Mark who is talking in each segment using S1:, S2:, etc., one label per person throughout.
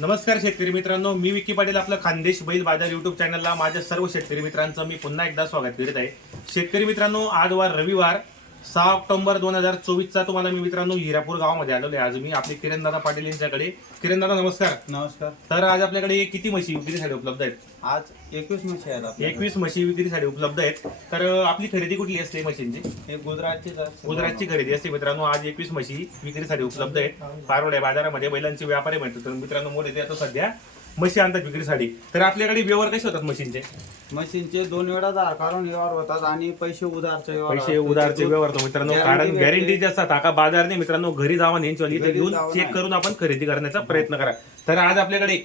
S1: नमस्कार शेतकरी मित्रांनो मी विकी पाटील आपलं खानदेश बैल बाजार युट्यूब चॅनलला माझ्या सर्व शेतकरी मित्रांचं मी पुन्हा एकदा स्वागत करीत आहे. शेतकरी मित्रांनो आज वार रविवार. सहा ऑक्टोबर दोन हजार चोवीसचा तुम्हाला मी मित्रांनो हिरापूर गावामध्ये आलेलो आहे. आज मी आपले किरणदादा पाटील यांच्याकडे. किरणदादा नमस्कार.
S2: नमस्कार.
S1: तर आज आपल्याकडे किती म्हशी विक्रीसाठी उपलब्ध आहेत?
S2: आज एकवीस म्हशी आहेत.
S1: एकवीस म्हशी विक्रीसाठी उपलब्ध आहेत. तर आपली खरेदी कुठली असते म्हशींची?
S2: हे गुजरातचीच असते.
S1: गुजरातची खरेदी असते मित्रांनो. आज एकवीस म्हशी विक्रीसाठी उपलब्ध आहेत. पारोड्या बाजारामध्ये बैलांचे व्यापारी म्हणतात. तर मित्रांनो मोठे ते आता सध्या. म्हशी आणतात विक्रीसाठी तर आपल्याकडे व्यवहार कसे होतात म्हशींचे
S2: म्हशींचे दोन वेळा कारण व्यवहार होतात आणि पैसे उधारचे व्यवहार
S1: पैसे. उधारचे व्यवहार होतो मित्रांनो
S2: Guarantee
S1: कारण
S2: भेटते.
S1: गॅरंटी जे असतात आता बाजार नाही मित्रांनो घरी जावा यांची इथे
S2: घरी
S1: घेऊन
S2: जावं
S1: चेक. करून आपण खरेदी करण्याचा प्रयत्न करा तर आज आपल्याकडे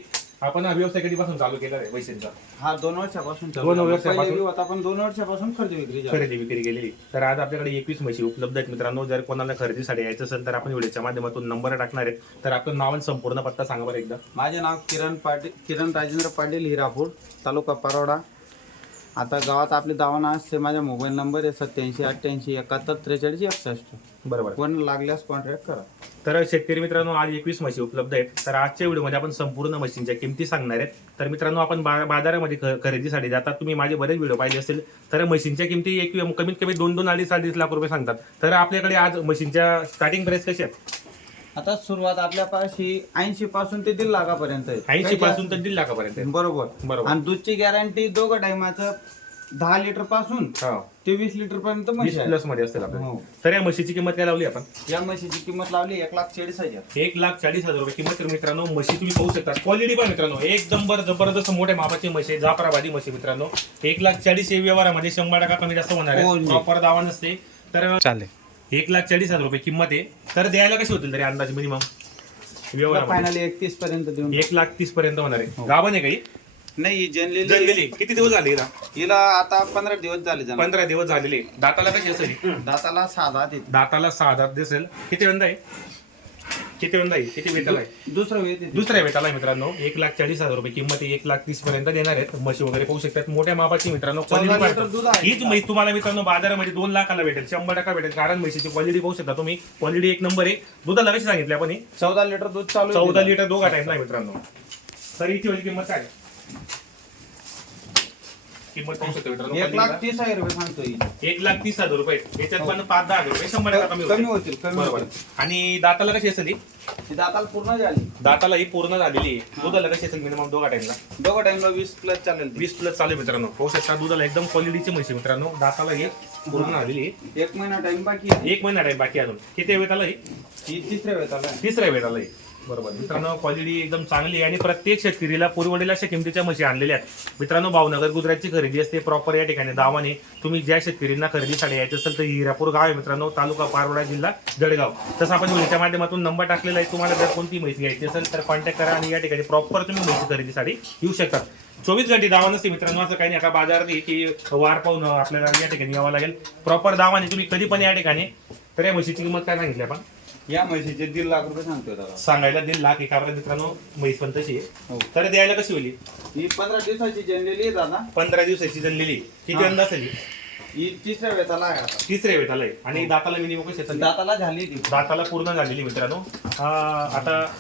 S1: आपण हा व्यवसाय कधीपासून चालू केला आहे पैशांचा
S2: हा दोन वर्षापासून चालू
S1: दोन
S2: आहे.
S1: वर्षापासून?
S2: पहिले बी होता पण दोन वर्षापासून खरेदी विक्री झाली.
S1: खरेदी विक्री केलेली तर आज आपल्याकडे एकवीस म्हशी उपलब्ध आहेत मित्रांनो जर कोणाला खरेदीसाठी यायचं असेल तर आपण व्हिडिओच्या माध्यमातून नंबर टाकणार आहेत तर आपलं नाव आणि संपूर्ण पत्ता सांगा बरं एकदा
S2: माझे नाव किरण पाटील किरण राजेंद्र पाटील हिरापूर तालुका पारोडा आता गावात आपली दावाना असते माझा मोबाईल नंबर आहे सत्याऐंशी अठ्ठ्याऐंशी एकाहत्तर त्रेचाळीस एकसष्ट.
S1: बरोबर.
S2: कोण लागल्यास कॉन्टॅक्ट करा.
S1: तर शेतकरी मित्रांनो आज एकवीस म्हशी उपलब्ध आहेत. तर आजच्या व्हिडिओमध्ये आपण संपूर्ण म्हशींच्या किमती सांगणार आहेत. तर मित्रांनो आपण बा- बाजारामध्ये खरेदीसाठी जातात. तुम्ही माझे बरेच व्हिडिओ पाहिले असेल तर म्हशींच्या किमती एक कमीत कमी दोन दोन अडीच अडीच लाख रुपये सांगतात. तर आपल्याकडे आज म्हशींच्या स्टार्टिंग प्राइस कशी आहेत?
S2: आता सुरुवात आपल्यापाशी ऐंशी पासून ते दीड लाखापर्यंत आहे.
S1: ऐंशी
S2: काही
S1: पासून तर दीड लाखापर्यंत आहे.
S2: बरोबर.
S1: बरोबर.
S2: आणि दूधची गॅरंटी दोघं टायमाचं दहा लिटरपासून
S1: हा.
S2: ते वीस लिटर पर्यंत
S1: वीस
S2: म्हशी आहे.
S1: प्लसमध्ये असेल आपल्याला
S2: हो.
S1: तर या म्हशीची किंमत काय लावली आपण?
S2: या म्हशीची किंमत लावली एक लाख चाळीस हजार.
S1: एक लाख चाळीस हजार रुपये किंमत तर मित्रांनो. म्हशी तुम्ही पाहू शकता. क्वालिटी पण मित्रांनो. एक नंबर जबरदस्त मोठ्या मापाची म्हशी आहे, जाफराबादी म्हशी मित्रांनो. एक लाख चाळीस हे व्यवहारामध्ये शंभर टक्का कमी जास्त होणार
S2: हो,
S1: आहे
S2: जी.
S1: प्रॉपर दावा नसते. तर
S2: चालेल.
S1: एक लाख चाळीस हजार रुपये किंमत आहे. तर द्यायला कशी होतील तरी अंदाज मिनिमम व्यवहारामध्ये
S2: फायनली एकतीस पर्यंत देऊन
S1: एक लाख तीस पर्यंत होणार आहे.
S2: हो.
S1: गाभण आहे काही
S2: नाही जनलेली
S1: जनलेली किती दिवस झाले हिला?
S2: हिला आता पंधरा दिवस झाले
S1: पंधरा दिवस झालेले. दाताला कशी असेल?
S2: दाताला साधा देते.
S1: दाताला सहा दात दिसेल किती वेळा आहे किती वेळा आहे किती वेताला आहे?
S2: दुसरं वेळ
S1: दुसऱ्या वेताला मित्रांनो एक लाख चाळीस हजार रुपये किंमत आहे, एक लाख तीस पर्यंत देणार आहेत. म्हशी वगैरे पाहू शकतात. मोठ्या मापाची मित्रांनो
S2: चौदा
S1: क्वालिटी
S2: लिटर दूध आहे.
S1: हीच म्हैस तुम्हाला मित्रांनो बाजारामध्ये दोन लाखाला भेटेल शंभर टक्का भेटेल. कारण म्हशीची क्वालिटी पाहू शकता तुम्ही. क्वालिटी एक नंबर आहे. दुधाला कशी सांगितली आपण ही?
S2: चौदा लिटर दूध चालू आहे
S1: चौदा
S2: तिला.
S1: लिटर दोघा टाइम नाही मित्रांनो. तर हिची वाली किंमत काय किंमत पाहू शकता मित्रांनो.
S2: एक लाख तीस हजार रुपये सांगतोय.
S1: एक लाख तीस हजार रुपये. याच्यात पण पाच दहा हजार रुपये शंभर टक्का कमी
S2: कमी
S1: होतील.
S2: होतील कमी
S1: बरोबर.
S2: होतील.
S1: आणि दाताला कशी असेल ही?
S2: ही दाताला पूर्ण झाली.
S1: दाताला ही पूर्ण झालेली आहे. दुधाला कशी असेल मिनिमम दोघा टाइमला
S2: दोघं टाइमला वीस प्लस चालेल.
S1: वीस प्लस चालू आहे मित्रांनो. पाहू शकता दुधाला एकदम क्वालिटीची म्हशी मित्रांनो. दाताला हे पूर्ण आहे.
S2: एक महिना टाइम बाकी आहे.
S1: एक महिना आहे बाकी अजून. किती वेळ आला
S2: ही? तिसऱ्या वेळाला आहे.
S1: तिसऱ्या वेळ आला बरोबर. मित्रांनो क्वालिटी एकदम चांगली आहे आणि प्रत्येक शेतकरीला पुरवडेल अशा किमतीच्या म्हशी आणलेल्या आहेत. मित्रांनो भावनगर गुजरातची खरेदी असते. प्रॉपर या ठिकाणी दावाने तुम्ही ज्या शेतकरींना खरेदीसाठी यायचं असेल तर हिरापूर गाव आहे मित्रांनो तालुका पारवडा जिल्हा जळगाव. तसं आपण व्हिडिओच्या माध्यमातून नंबर टाकलेला आहे. तुम्हाला जर कोणती माहिती घ्यायची असेल तर कॉन्टॅक्ट करा आणि या ठिकाणी प्रॉपर तुम्ही म्हैसी खरेदीसाठी येऊ शकता. चोवीस घंटे दावा नसते मित्रांनो असं काही नाही. का बाजार नाही की वार पाहून आपल्याला या ठिकाणी यावं लागेल. प्रॉपर दावाने तुम्ही कधी पण या ठिकाणी तर या म्हशीची किंमत काय सांगितली आपण?
S2: या म्हशीचे दीड लाख रुपये सांगतोय दादा.
S1: सांगायला दीड लाख एकावर मित्रांनो म्हैस पण तशी आहे.
S2: हो.
S1: तर द्यायला कशी होईल?
S2: ही पंधरा दिवसाची जनलेली आहे दादा.
S1: पंधरा दिवसाची जनलेली. किती
S2: हा.
S1: अंदाज असेल ही?
S2: तिसऱ्या वेताला आहे आता.
S1: तिसऱ्या वेळाला आहे. आणि
S2: हो.
S1: दाताला मिनिमम कशी
S2: दाताला झाली ती.
S1: दाताला पूर्ण झालेली मित्रांनो. हा, आता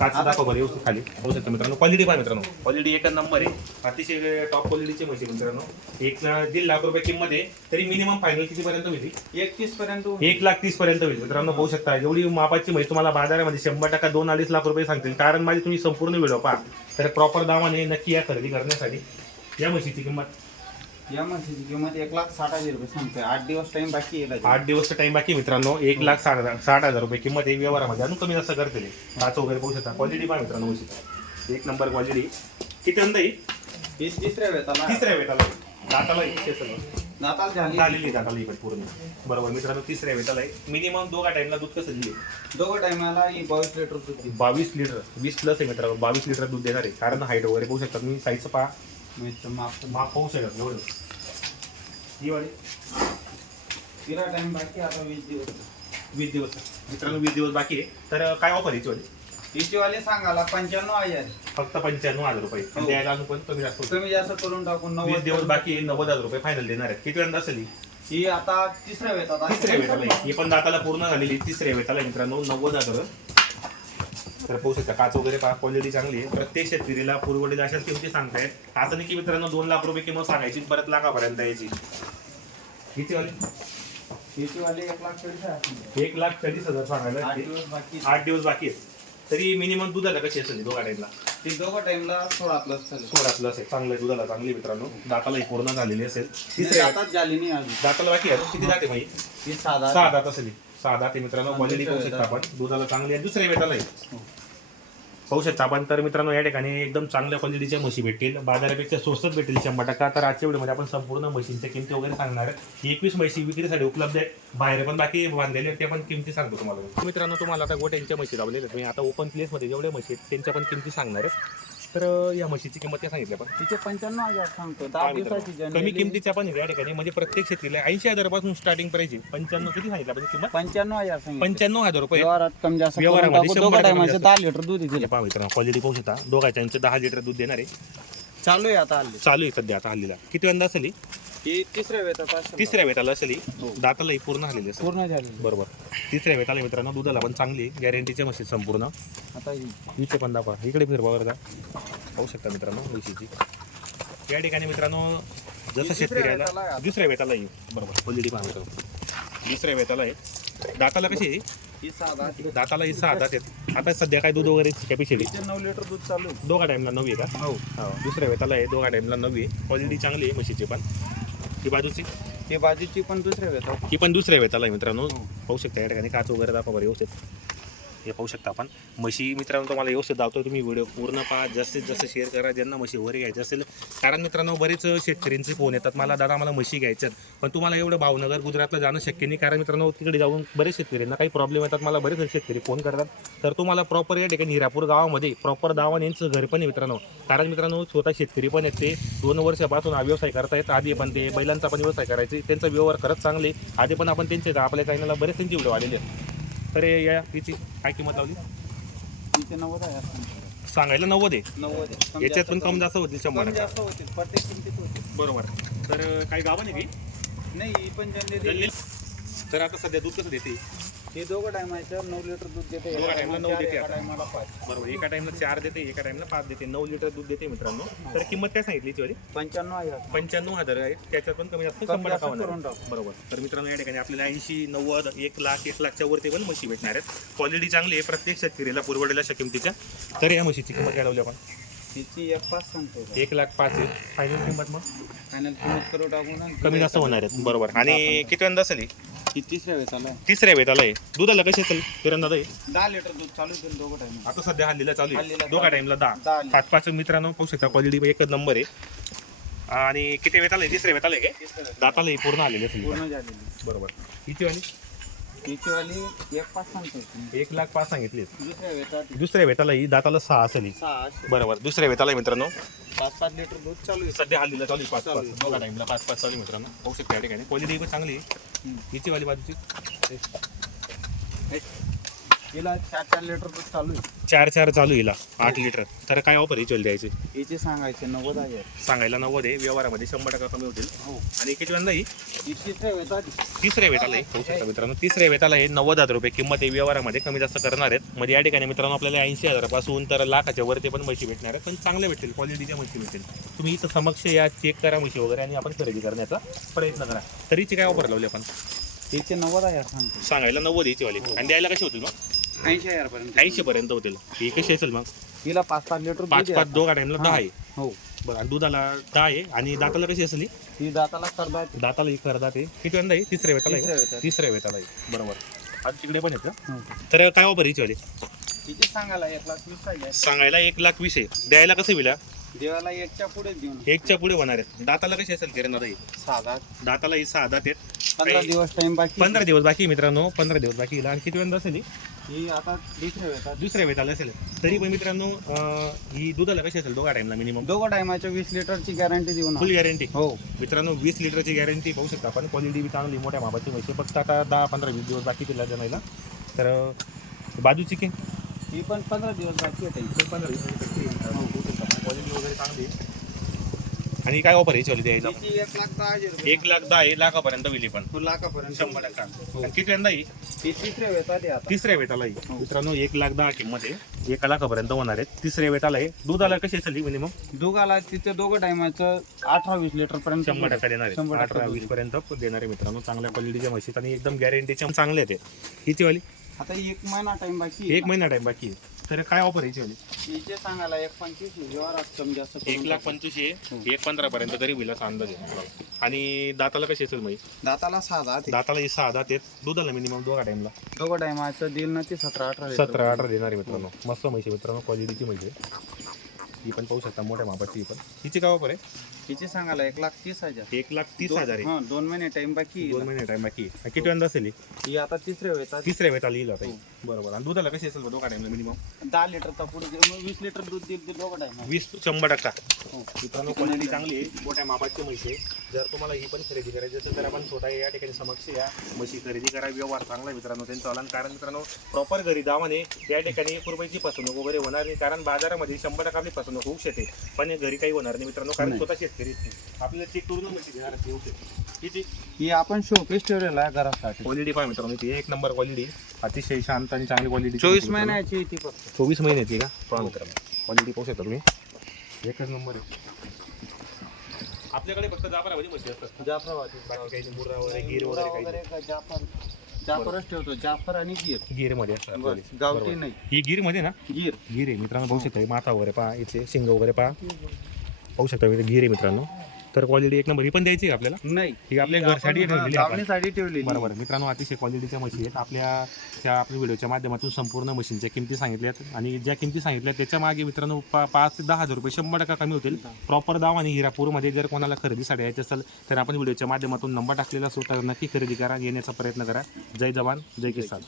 S1: काच दाखव बरं व्यवस्थित खाली. होऊ शकतं मित्रांनो क्वालिटी पाहिजे मित्रांनो. क्वालिटी एक नंबर आहे. अतिशय टॉप क्वालिटीची म्हशी मित्रांनो. एक दीड लाख रुपये किंमत आहे. तरी मिनिमम फायनल किती पर्यंत होईल?
S2: एकतीस पर्यंत
S1: एक लाख तीस पर्यंत होईल. मित्रांनो पाहू शकता एवढी मापाची म्हैस तुम्हाला बाजारामध्ये शंभर टक्का दोन अडीच लाख रुपये सांगतील. कारण माझी तुम्ही संपूर्ण व्हिडिओ पहा. तर प्रॉपर दामाने नक्की या खरेदी करण्यासाठी या म्हशीची किंमत
S2: या म्हशीची किंमत एक लाख साठ हजार रुपये सांगतोय. आठ दिवस टाइम बाकी आहे.
S1: आठ टाइम बाकी मित्रांनो. एक लाख साठ हजार साठ हजार रुपये किंमत आहे व्यवहारामध्ये. अजून कमी जास्त करते काच वगैरे पाहू शकता. क्वालिटी पहा मित्रांनो म्हशीची एक नंबर क्वालिटी किती अंदा येईल
S2: ही तिसऱ्या वेताला.
S1: दाताला सगळं.
S2: दाताला झाली.
S1: झालेली दाताला इकडे पूर्ण. बरोबर मित्रांनो तिसऱ्या वेताला मिनिमम दोघा टाइमला दूध कसं दिले?
S2: दोघं टायमाला ही बावीस लिटर दूध देते.
S1: बावीस लिटर वीस प्लस आहे मित्रांनो. बावीस लिटर दूध देणार आहे. कारण हाईट वगैरे पाहू शकता तुम्ही. साईजचं पहा.
S2: म्हशीचं माप
S1: माप पाहू शकत एवढं. ही वाली
S2: तिला टाइम बाकी आहे, आता वीस दिवस.
S1: वीस दिवस. मित्रांनो वीस दिवस बाकी आहे. तर काय ऑफर याची वाली
S2: हिची वाले सांगाला पंच्याण्णव हजार
S1: फक्त पंच्याण्णव हजार रुपये.
S2: हो.
S1: द्यायला अजून पण कमी जास्त होतं.
S2: कमी जास्त करून टाकून
S1: वीस
S2: नव्वद
S1: दिवस बाकी आहे, नव्वद हजार रुपये फायनल देणार आहेत. किती वेळा असेल ही?
S2: ही आता तिसऱ्या वेतात आहे.
S1: तिसऱ्या वेताला आहे. ही पण दाताला पूर्ण झालेली तिसऱ्या वेताला आहे मित्रांनो नव्वद हजार. तर पाहू शकता. काच वगैरे पहा क्वालिटी चांगली आहे. प्रत्येक शेतकरीला पुरवडेला अशाच किमती सांगतायत. असं नाही की मित्रांनो दोन लाख रुपये किंमत सांगायची परत लाखापर्यंत यायची. किती वाली
S2: याची वाली एक लाख चाळीस
S1: एक लाख चाळीस हजार सांगायला.
S2: आठ दिवस बाकी
S1: आहेत. तरी मिनिमम दुधाला कशी असेल दोघा टाईमला
S2: ते दोघं टाइमला सोळा प्लस
S1: सोळा प्लस आहे चांगलं आहे दुधाला चांगली मित्रांनो. दातालाही पूर्ण झालेली असेल.
S2: हातात झाली नाही अजून.
S1: दाताला बाकी आहे किती दाते माहिती
S2: ती
S1: सहा दात. असेल. सहा दात मित्रांनो. क्वालिटी
S2: दुसऱ्या
S1: शकता आपण. दुधाला चांगली आहे. दुसऱ्या वेटाला आहे.
S2: हो.
S1: पाहू शकता आपण. तर मित्रांनो या ठिकाणी एकदम चांगल्या क्वालिटीच्या म्हशी भेटतील. बाजारापेक्षा स्वस्तच भेटेल शंभर टक्का. तर आजच्या व्हिडिओमध्ये आपण संपूर्ण म्हशींच्या किमती वगैरे सांगणार आहे एकवीस म्हशी विक्रीसाठी उपलब्ध आहे बाहेर पण बाकी बांधलेले ते पण किमती सांगतो तुम्हाला. मित्रांनो तुम्हाला आता गोट्यांच्या म्हशी लावलेल्या मी आता ओपन प्लेसमध्ये जेवढे म्हशी आहेत त्यांच्या पण किमती सांगणार आहे तर या म्हशीची किंमत काय सांगितली आपण?
S2: तिचे पंच्याण्णव हजार सांगतो. दहा
S1: काय मित्रांनो?
S2: दिवसाची
S1: कमी किमतीच्या पण आहे या ठिकाणी म्हणजे प्रत्येक शेतीला ऐंशी हजारापासून स्टार्टिंग करायची पंच्याण्णव किती सांगितलं आपण? किंमत?
S2: पंच्याण्णव हजार सांगितलं.
S1: पंच्याण्णव हजार रुपये.
S2: व्यवहारात कमी जास्त करून
S1: व्यवहारामध्ये
S2: टाकू.
S1: शंभर
S2: दोघं
S1: टक्के
S2: टायमाचं
S1: जास्त.
S2: दहा लिटर दूध येतील
S1: हे पहा मित्रांनो क्वालिटी पाहू शकता. दोघांच्या यांचे दहा लिटर दूध देणार. आहे
S2: चालू आहे आता हल्ली.
S1: चालू आहे सध्या आता हल्लीला. किती वेळा असेल? ही?
S2: ही तिसऱ्या असेल
S1: तिसऱ्या वेताला असेल ही.
S2: हो.
S1: दातालाही पूर्ण आलेली असेल.
S2: पूर्ण झाली
S1: बरोबर. तिसऱ्या वेताला मित्रांनो दुधाला पण चांगली गॅरंटीच्या म्हशी संपूर्ण.
S2: आता ही.
S1: हिचे पण दाखवा. इकडे फिरवा जा पाहू शकता मित्रांनो म्हशीची. या ठिकाणी मित्रांनो जसं शेतकऱ्याला. दुसऱ्या वेताला येईल. बरोबर. क्वालिटी पहा मित्रांनो दुसऱ्या वेताला आहे. दाताला कशी आहे?
S2: ही
S1: दाताला ही सहा दात आहेत. आता सध्या काय दूध वगैरे कॅपॅसिटी
S2: नऊ लिटर दूध चालू आहे.
S1: दोघा टाईमला नवी आहे का?
S2: हो.
S1: हो दुसऱ्या वेताला आहे. दोघा टाईमला नवी आहे. क्वालिटी चांगली आहे म्हशीची पण. ही बाजूची?
S2: ती बाजूची पण दुसऱ्या वेळात
S1: ही पण दुसऱ्या वेताला आहे मित्रांनो.
S2: हो.
S1: पाहू शकता या ठिकाणी काच वगैरे दाखवा बरं व्यवस्थित. हे पाहू शकता आपण. म्हशी मित्रांनो तुम्हाला व्यवस्थित दावतो तुम्ही व्हिडिओ पूर्ण पहा. जास्तीत जास्त शेअर करा. ज्यांना म्हशी वगैरे घ्यायचं असेल कारण मित्रांनो बरेच शेतकऱ्यांचे फोन येतात. मला दादा मला म्हशी घ्यायच्यात. पण तुम्हाला एवढं भावनगर गुजरातला जाणं शक्य नाही. कारण मित्रांनो तिकडे जाऊन बरेच शेतकऱ्यांना काही प्रॉब्लेम येतात. मला बरेच शेतकरी फोन करतात. तर तुम्हाला प्रॉपर या ठिकाणी हिरापूर गावामध्ये प्रॉपर दावा यांचं घर पण आहे मित्रांनो. कारण मित्रांनो स्वतः शेतकरी पण आहेत ते दोन वर्षापासून हा व्यवसाय करतायत आधी पण ते बैलांचा पण व्यवसाय करायचे. त्यांचा व्यवहार करत चांगले. आधी पण आपण त्यांचे आपल्या चॅनलला बरेच त्यांचे व्हिडिओ आलेले आहेत. तर या हिची काय किंमत लावली?
S2: नव्वद सांगतो.
S1: सांगायला नव्वद आहे.
S2: नव्वद आहे.
S1: याच्यात पण कम जास्त होतील शंभर
S2: कमी. जास्त होतील. प्रत्येक किमतीत होतील.
S1: बरोबर. तर काही गावा नाही काही
S2: नाही ही पण जनरली?
S1: तर आता सध्या दूध कसं देते?
S2: हे दोघं टायमाचं नऊ लिटर दूध देते.
S1: दोघं time ला नऊ देते
S2: एका
S1: आता.
S2: टायमाला पाच.
S1: बरोबर एका टाइमला चार देते एका टाइमला पाच देते. नऊ लिटर दूध देते मित्रांनो. तर किंमत काय सांगितली याची वाली?
S2: पंच्याण्णव हजार.
S1: पंच्याण्णव हजार आहे. त्याच्यात पण कमी जास्त शंभर
S2: जास्त टाकू.
S1: बरोबर. तर मित्रांनो या ठिकाणी आपल्याला ऐंशी नव्वद एक लाख एक लाखच्या वरती पण म्हशी भेटणार आहेत. क्वालिटी चांगली आहे. प्रत्येक शेतकरीला पुरवडेला अशा किमतीच्या. तर या म्हशीची किंमत काय लावली आपण?
S2: तिची एक पाच सांगतो
S1: एक लाख पाच आहे. फायनल किंमत मग?
S2: फायनल किंमत करू टाकून आणि
S1: कमी जास्त होणार आहेत. बरोबर. आणि किती वेळा असेल ही?
S2: ही तिसऱ्या वेळेस आलाय.
S1: तिसऱ्या वेताला आहे दुधाला कशी असेल?
S2: दहा लिटर दूध चालू केलं दोघं टाइम
S1: आता सध्या हल्लीला चालू
S2: हल्लीला
S1: आहे. दोघा टाइमला दहा.
S2: दहा लिटर.
S1: पाच पाच मित्रांनो पाहू शकता क्वालिटी एकच नंबर आहे. आणि किती वेताला आहे तिसऱ्या वेताला आहे काय दाताला ही पूर्ण आलेली असेल.
S2: पूर्ण झालेली.
S1: बरोबर. किती वाली
S2: वाली एक पाच सांगतो
S1: एक लाख पाच सांगितली
S2: दुसऱ्या
S1: दुसऱ्या वेताला ही दाताला सहा असेल. ही. बरोबर. दुसऱ्या वेताला आहे मित्रांनो.
S2: पाच पाच लिटर दूध चालू आहे.
S1: सध्या हल्लीला चालू आहे पाच
S2: चालू
S1: पाच.
S2: आहे.
S1: दोघा टाइमला पाच पाच चालू आहे मित्रांनो. पाहू शकता या ठिकाणी. क्वालिटी पण चांगली आहे. हिची वाली बाजूची.
S2: हिला चार चार लिटर दूध चालू आहे.
S1: चार चार चालू हिला आठ लिटर तर काय ऑफर हिची द्यायची?
S2: हिचे सांगायचे नव्वद हजार
S1: सांगायला नव्वद आहे व्यवहारामध्ये शंभर टक्का कमी होतील.
S2: हो.
S1: आणि किती वेळा ही
S2: ही तिसऱ्या
S1: वेताला आहे. शकता मित्रांनो तिसऱ्या वेताला आहे. नव्वद हजार रुपये किंमत आहे. व्यवहारामध्ये कमी जास्त करणार आहेत. म्हणजे या ठिकाणी मित्रांनो आपल्याला ऐंशी हजारापासून तर लाखाच्या वरती पण म्हशी भेटणार आहेत. पण चांगल्या भेटतील. क्वालिटीच्या म्हशी भेटतील. तुम्ही इथं समक्ष या चेक करा म्हशी वगैरे आणि आपण खरेदी करण्याचा प्रयत्न करा. तरीची काय ऑफर लावली आपण?
S2: हिचे नव्वद हजार सांगतो.
S1: सांगायला नव्वद याची वाली आणि द्यायला कशी होतील मग?
S2: ऐंशी हजार पर्यंत
S1: ऐंशी पर्यंत होतील. ही कशी असेल मग?
S2: हिला पाच पाच लिटर
S1: पाच
S2: आहे.
S1: पाच. दोघा टाइमला दहा आहे.
S2: हो.
S1: बरं आणि दुधाला दहा आहे. आणि दाताला कशी असेल ही?
S2: ही दाताला करदा
S1: दाताला ही करदात आहे. किती वेळा आहे? तिसऱ्या वेताला
S2: तिसऱ्या
S1: आहे.
S2: वेळात
S1: तिसऱ्या वेताला आहे. बरोबर. आज तिकडे पण आहेत का?
S2: हो.
S1: तर काय ऑफर याची वाली?
S2: तिचे सांगायला? एक लाख वीस आहे.
S1: सांगायला एक लाख वीस आहे. द्यायला कसं विला?
S2: देवाला एकच्या पुढे देऊन.
S1: एकच्या पुढे होणार आहेत. दाताला कशी असेल किरण दादा ही?
S2: साधा.
S1: दाताला ही सहा दात आहेत.
S2: पंधरा
S1: काही-
S2: दिवस टाइम बाकी.
S1: पंधरा दिवस बाकी आहे मित्रांनो. पंधरा दिवस बाकी आहे. आणि किती वेळा असेल ही?
S2: ही आता दुसऱ्या वेळात
S1: दुसऱ्या वेताला असेल. तरी पण मित्रांनो अं, ही दुधाला कशी असेल दोघा टाइमला मिनिमम
S2: दोघं टायमाच्या वीस लिटरची गॅरंटी देऊ ना
S1: फुल गॅरंटी
S2: हो.
S1: मित्रांनो वीस लिटरची गॅरंटी पाहू शकता आपण. क्वालिटी बी चांगली मोठ्या मापाची म्हशी. फक्त आता दहा पंधरा वीस दिवस बाकी तिला जमायला. तर अं, बाजूची की?
S2: ही पण पंधरा दिवस बाकी आहे ताई.
S1: पंधरा वीस क्वालिटी वगैरे चांगली आहे. आणि काय ऑफर याची द्यायचा
S2: एक लाख दहा हजार रुपये.
S1: एक लाख दहा आहे लाखापर्यंत होईल ही पण
S2: लाखापर्यंत
S1: शंभर टक्का. आणि किती यंदा येईल
S2: ती तिसऱ्या आता.
S1: तिसऱ्या वेताला येईल मित्रांनो एक लाख दहा किंमत आहे. एका लाखापर्यंत होणार आहे. तिसऱ्या वेताला आहे. दुधाला कशी असेल मिनिमम
S2: दोघाला तिथे दोघं टायमाचं अठरा वीस लिटर पर्यंत
S1: शंभर टक्का देणार आहे.
S2: शंभर टक्का
S1: अठरा वीस पर्यंत देणार आहे मित्रांनो. चांगल्या क्वालिटीच्या म्हशीत आणि एकदम गॅरंटीच्या चांगल्या आहेत. हिची वाली?
S2: आता एक महिना टाइम बाकी आहे
S1: एक. महिना टाइम बाकी आहे. तर काय ऑफर
S2: हिचे सांगायला एक पंचवीस व्यवहार कमी जास्त करून
S1: एक लाख पंचवीस आहे. एक पंधरा पर्यंत तरी होईल असा अंदाज आहे आणि दाताला कशी असेल म्हैस
S2: दाताला सहा
S1: दाताला ही सहा दात आहेत. दुधाला मिनिमम दोघा टाइमला
S2: दोघं टायमाचं देईल ना ते सतरा अठरा लिटर.
S1: सतरा अठरा देणार आहे मित्रांनो. मस्त म्हशी आहे मित्रांनो. क्वालिटीची आहे. ही पण पाहू शकता. मोठ्या मापाची ही पण. हिची काय ऑफर आहे?
S2: हिचे सांगायला? एक लाख तीस हजार.
S1: एक लाख तीस
S2: दोन-
S1: हजार आहे.
S2: हा, दोन महिने टाइम बाकी आहे.
S1: दोन. महिने टाइम बाकी आहे. किती वेळा असेल ही?
S2: ही आता तिसऱ्या वेळात
S1: तिसऱ्या वेळेत येईल आता ही. बरोबर. आणि दुधाला कशी असेल दोघा टाइमला मिनिमम
S2: दहा लिटरचा पुढे वीस लिटर दूध देईल ते दोघं टाइम
S1: वीस शंभर टक्का. मित्रांनो क्वालिटी चांगली आहे. मोठ्या मापाची म्हशी आहे. जर तुम्हाला ही पण खरेदी करायची असेल तर आपण स्वतः या ठिकाणी समक्ष या. म्हशी खरेदी करा. व्यवहार चांगला आहे मित्रांनो त्यांचं आलं कारण मित्रांनो प्रॉपर घरी दावाने या ठिकाणी एक रुपयाची फसवणूक वगैरे होणार नाही. कारण बाजारामध्ये शंभर टक्का आपली फसवणूक होऊ शकते पण हे घरी काही होणार नाही मित्रांनो. कारण
S2: नाही.
S1: स्वतः शेतकरी आहेत ते. आपल्याला चेक करून म्हशी घेणार असते ओके. किती
S2: ही आपण शोपीस ठेवलेला आहे घरासाठी.
S1: क्वालिटी पाहा मित्रांनो ती एक नंबर क्वालिटी अतिशय शांत आणि चांगली क्वालिटी
S2: चोवीस महिन्याची ती फक्त.
S1: चोवीस महिन्याची का? पहा मित्रांनो. क्वालिटी पाहू शकता तुम्ही. एकच नंबर आहे. आपल्याकडे फक्त जाफरामध्ये म्हशी असतात.
S2: जाफराबादी.
S1: बाकी काही मुर्रा वगैरे गिर वगैरे काही
S2: जाफर. जाफरच ठेवतो. जाफर आणि गिर.
S1: गिरमध्ये असतात.
S2: गावठी. नाही.
S1: ही गिरमध्ये ना?
S2: गिर.
S1: गिर आहे मित्रांनो पाहू शकता माथा वगैरे पहा इथे शिंग वगैरे पहा. पाहू शकता इथे गिर आहे मित्रांनो. तर क्वालिटी एक नंबर ही पण द्यायची का आपल्याला?
S2: नाही.
S1: ही आपल्या घरसाठी ठेवलेली आपण.
S2: लावणीसाठी ठेवलेली.
S1: बरोबर. मित्रांनो अतिशय क्वालिटीच्या म्हशी आहेत. आपल्या त्या आपल्या व्हिडिओच्या माध्यमातून संपूर्ण मशीनच्या किमती सांगितल्यात आणि ज्या किमती सांगितल्या त्याच्यामागे मित्रांनो पा पाच ते दहा हजार रुपये शंभर टक्का कमी होतील. प्रॉपर दाव आणि हिरापूरमध्ये जर कोणाला खरेदीसाठी यायचं असेल तर आपण व्हिडिओच्या माध्यमातून नंबर टाकलेला असतो. तर नक्की खरेदी करा येण्याचा प्रयत्न करा. जय जवान जय किसान.